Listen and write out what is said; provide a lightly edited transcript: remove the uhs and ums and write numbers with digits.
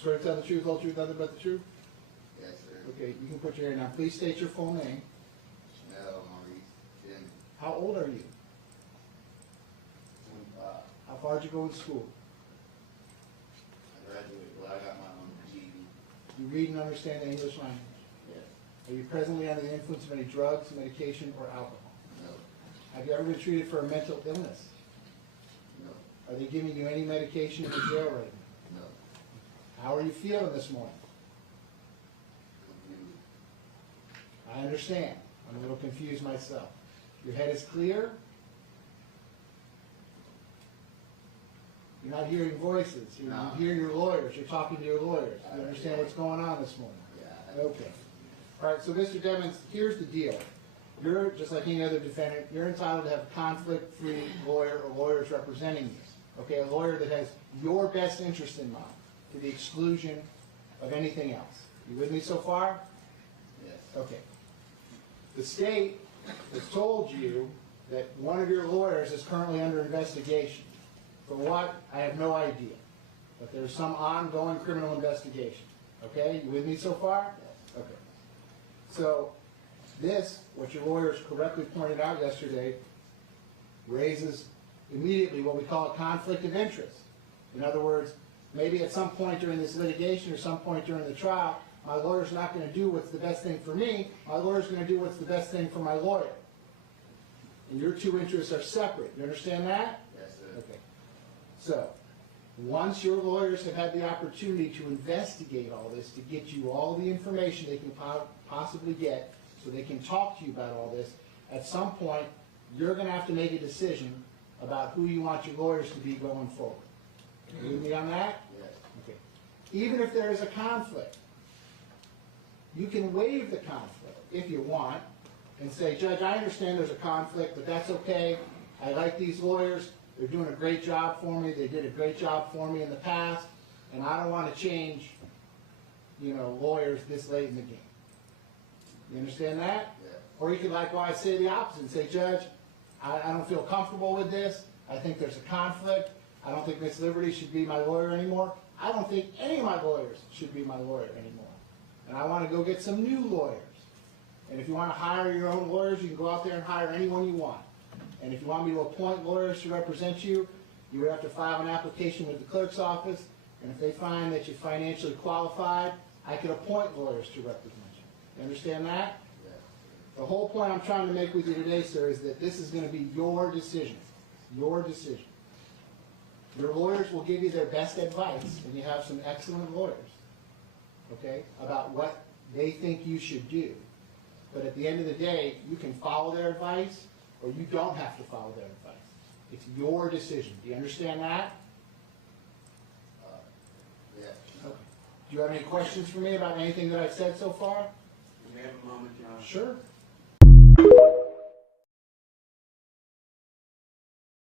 swear to tell the truth, whole truth, nothing but the truth? Yes, sir. Okay, you can put your hand down. Please state your full name. Chanel Maurice Jim, How old are you? 25. How far did you go to school? I graduated, well, I got my own GED. You read and understand the English language. Yes. Are you presently under the influence of any drugs, medication, or alcohol? No. Have you ever been treated for a mental illness? No. Are they giving you any medication in the jail right now? No. How are you feeling this morning? Confused. I understand. I'm a little confused myself. Your head is clear? You're not hearing voices. You No. hear your lawyers. You're talking to your lawyers. You understand what's going on this morning? Yeah. Okay. All right, so Mr. Devins, here's the deal. You're, just like any other defendant, you're entitled to have a conflict-free lawyer or lawyers representing you. Okay, a lawyer that has your best interest in mind to the exclusion of anything else. You with me so far? Yes. Okay. The state has told you that one of your lawyers is currently under investigation. For what? I have no idea. But there's some ongoing criminal investigation. Okay? You with me so far? Yes. Okay. So, this, what your lawyers correctly pointed out yesterday, raises immediately what we call a conflict of interest. In other words, maybe at some point during this litigation or some point during the trial, my lawyer's not going to do what's the best thing for me. My lawyer's going to do what's the best thing for my lawyer. And your two interests are separate. You understand that? Yes, sir. Okay. So, once your lawyers have had the opportunity to investigate all this, to get you all the information they can possibly get, so they can talk to you about all this, at some point, you're going to have to make a decision about who you want your lawyers to be going forward. You with me on that? Yes. Okay. Even if there is a conflict, you can waive the conflict if you want and say, Judge, I understand there's a conflict, but that's okay. I like these lawyers. They're doing a great job for me. They did a great job for me in the past, and I don't want to change, lawyers this late in the game. You understand that? Yes. Or you could likewise say the opposite and say, Judge, I don't feel comfortable with this. I think there's a conflict. I don't think Miss Liberty should be my lawyer anymore. I don't think any of my lawyers should be my lawyer anymore. And I want to go get some new lawyers. And if you want to hire your own lawyers, you can go out there and hire anyone you want. And if you want me to appoint lawyers to represent you, you would have to file an application with the clerk's office. And if they find that you're financially qualified, I could appoint lawyers to represent you. You understand that? Yes. The whole point I'm trying to make with you today, sir, is that this is going to be your decision. Your decision. Your lawyers will give you their best advice, and you have some excellent lawyers, okay, about what they think you should do. But at the end of the day, you can follow their advice, or you don't have to follow their advice. It's your decision. Do you understand that? Yes. Okay. Do you have any questions for me about anything that I've said so far? You have a moment, John? Sure.